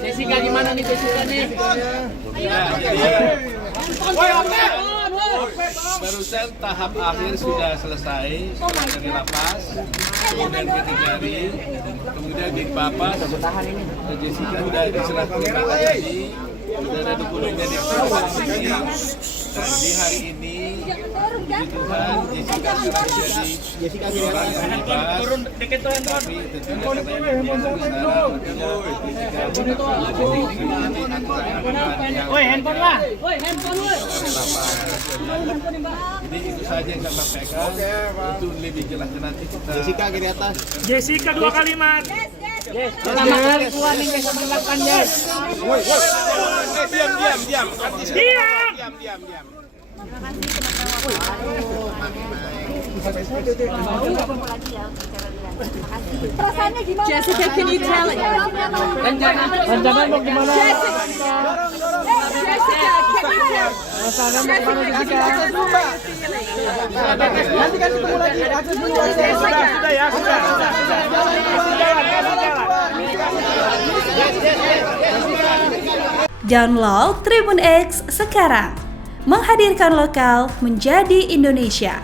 Jessica gimana nih Jessica nih? Barusan tahap akhir sudah selesai dari lapas, kemudian Ketiga-Jari, kemudian di Papas, Jessica sudah diserahkan tadi, sudah ada dokumennya di sini. Dan di hari ini, puji Tuhan, Jessica sudah jadi orang yang bebas. Tapi tentunya karena ini Handphone lah. Jadi itu saja yang saya sampaikan. Untuk lebih jelasnya nanti kita. Jessica kiri atas. Jessica 2 kalimat. Pertama kali keluar nih guys, mendengarkan guys. Diam. Artis diam. Perasaannya gimana? Jessica, can you tell it? Rencana mau gimana? Jessica, can you tell? Rencana mau gimana Jessica? Nanti kan ketemu lagi. Sudah ya, sudah. Download Tribun X sekarang, menghadirkan lokal menjadi Indonesia.